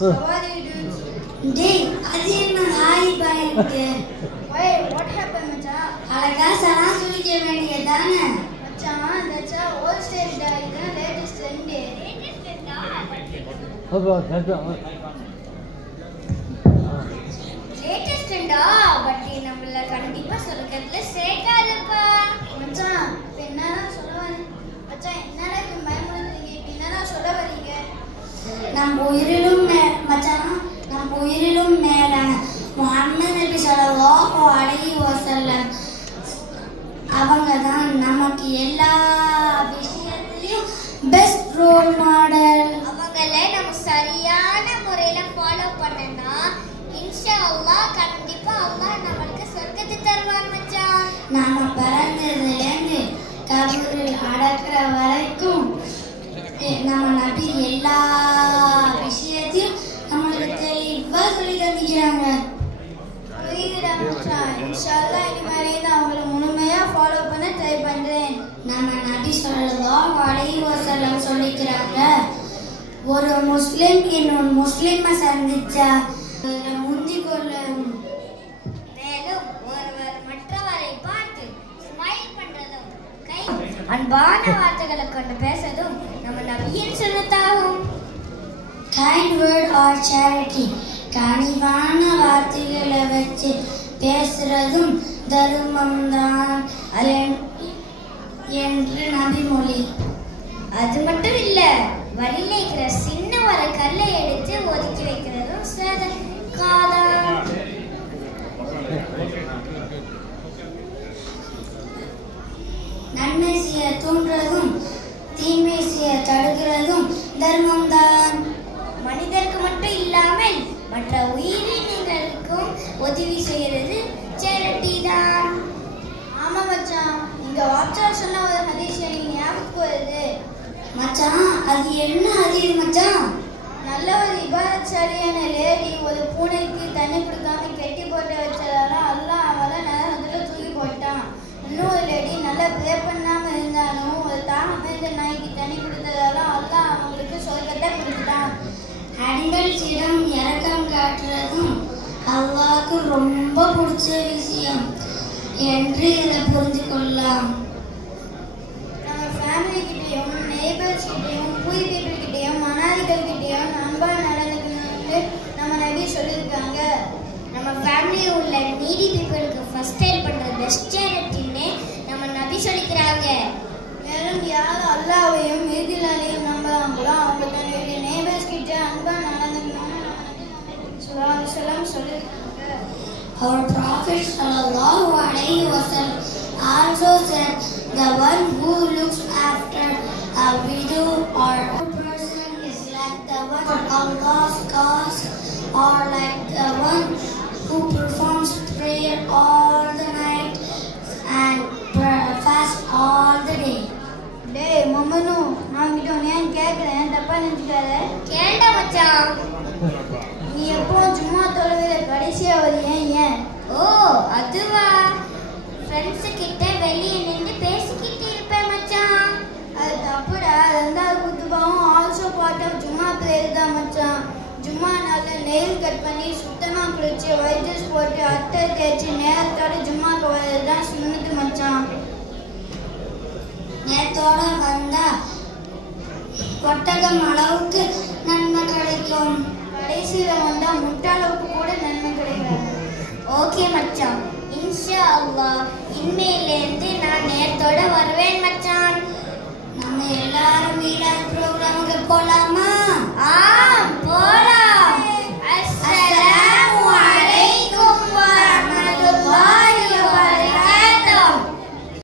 How are you doing? Day, அது என்ன hi பாயிருக்கு? Why? What happened, மச்சான்? அழகா சலாம் சொல்லிக்க வேண்டியதானே? மச்சான், that's a old state da. இதுதான் latest trend. லேட்டஸ்ட் ட்ரெண்டா? பட் நம்மள கண்டிப்பா சொர்க்கத்துல சேர்க்காதப்பா. மச்சான், இப்ப என்னடா சொல்ல வரீங்க? மச்சான், என்னடா இப்ப பயமுறுத்துறீங்க? இப்ப என்னடா சொல்ல வரீங்க? நம்ம உயிரிலும் மேலான முஹம்மது நபி ஸல்லல்லாஹு அலைஹி வஸல்லம் அவங்க தான் நமக்கு எல்லா விஷயத்திலும் பெஸ்ட் ரோல் மாடல். அவங்கள நம்ம சரியான முறையில ஃபாலோ பண்ணனா இன்ஷா அல்லாஹ் கண்டிப்பா அல்லாஹ் நமக்கு சொர்க்கத்தை தருவார் மச்சான். நாம பிறந்ததிலிருந்து கபரில் அடக்கிற வரைக்கும் நம்ம நபி எல்லா விஷயத்தையும் நம்மளுக்கு தெளிவா சொல்லி தந்துக்கிறாங்க. புரியுதா மச்சான்? இன்ஷா அல்லாஹ் இனிமேல் நான் அவங்களை முழுமையா ஃபாலோ பண்ண ட்ரை பண்றேன். நம்ம நபி ஸல்லல்லாஹு அலைஹி வஸல்லம் சொல்லிக்கிறாங்க, ஒரு முஸ்லிம் இன்னொரு முஸ்லிமை சந்திச்சா முந்தி கொள்ளும், மேலும் ஒருவர் மற்றவரை பார்த்து ஸ்மைல் பண்றதும் அன்பான வார்த்தைகளை கொண்டு பேசுறதும் நம்ம நபியின் சுன்னத்தாகும். Kind word or charity, கனிவான வார்த்தைகளை வச்சு பேசுறதும் தர்மம் தான் என்று நபிமொழி. அது மட்டும் இல்ல, வழியில இருக்கிற சின்ன ஒரு கல்லை எடுத்து ஒதுக்கி வைக்கிறதும் சதகாதான். நன்மை செய்ய தூண்டுறதும் தீமை செய்ய தடுக்கிறதும் தர்மம் தான். மனிதருக்கு மட்டும் இல்லாமல் மற்ற உயிரினங்களுக்கும் உதவி செய்யறது சேரிட்டி தான். ஆமா மச்சான், இங்க வாட்ஸ்அப் சொன்ன ஒரு ஹதீஸ் எனக்கு ஞாபகம் வருது. மச்சான், அது என்ன ஹதீஸ் மச்சான்? நல்ல ஒரு இபாதத்சாலியான லேடி ஒரு பூனைக்கு தண்ணி கொடுக்காம கெட்டி போட்டு வச்சதால அல்லாஹ் அவளை நரகத்துல தூக்கி போட்டான். இன்னொரு லேடி நல்லா ப்ரே பண்ணாம இருந்தாலும் ஒரு தாகமேந்த நாய்க்கு தண்ணி கொடுத்ததால அல்லாஹ் அவங்களுக்கு சொர்க்கத்தை கொடுத்துட்டான். அடிமைகளிடம் இரக்கம் காட்டுறதும் அல்லாஹ்வுக்கு ரொம்ப பிடிச்ச விஷயம் என்று இதை புரிந்து கொள்ளலாம். நம்ம ஃபேமிலி கிட்டேயும் நெய்பர்ஸ் கிட்டேயும் புய் பீப்புள் கிட்டேயும் அனாதைகள் கிட்டேயும் அன்பா நடந்துக்கணும்னு நம்ம நபி சொல்லியிருக்காங்க. நம்ம ஃபேமிலியில் உள்ள நீடி பீப்புளுக்கு ஃபர்ஸ்ட் ஹெல்ப் பண்ணுறது பெஸ்ட் சேரிட்டின்னு நம்ம நபி சொல்லிக்கிறாங்க. மேலும் யார் அல்லாஹ்வையும் இறுதியிலையும் நம்புறாங்களோ அவங்க தன்னுடைய நெய்பர்ஸ் கிட்ட அன்பா நடந்துக்கணும்னு நம்ம நபி சொல்லியிருக்காங்க. Our Prophet sallallahu alaihi wasallam also said, the one who looks after a widow or a person is like the one for Allah's cause, or like the one who performs prayer all the night and fast all the day. டேய் மம்மனு, நான் கிட்ட ஏன் கேட்குறேன், தப்பா நினைச்சுக்காத. கேண்டா மச்சான். நீ எப்போ சும்மா தொழுவில கடைசியா வரையேன் ஏன்? ஓ அதுவா, ஃப்ரெண்ட்ஸு கிட்ட வெளியே நின்று பேசிக்கிட்டு இருப்பேன் மச்சான். அது தப்புடா. ரெண்டாவது குத்துபாவும் also part of Jumma prayer தான் மச்சான். ஜும்மா நாளில் நெயில் கட் பண்ணி சுத்தமாக குளிச்சு ஒயிட் ட்ரெஸ் போட்டு அத்தை தேய்ச்சி நேரத்தோட ஜும்மாக்கு வர்றது தான் சுன்னத்து மச்சான். நேரத்தோட வந்தா ஒட்டகம் அளவுக்கு நன்மை கிடைக்கும். கடைசியில் வந்தால் முட்டாளவுக்கு கூட நன்மை கிடைக்காது. ஓகே மச்சான், இன்ஷா அல்லாஹ் இனிமேலேருந்து நான் நேரத்தோட வருவேன் மச்சான். நம்ம எல்லாரும் மீலாத் ப்ரோக்ராமுக்கு போலாமா?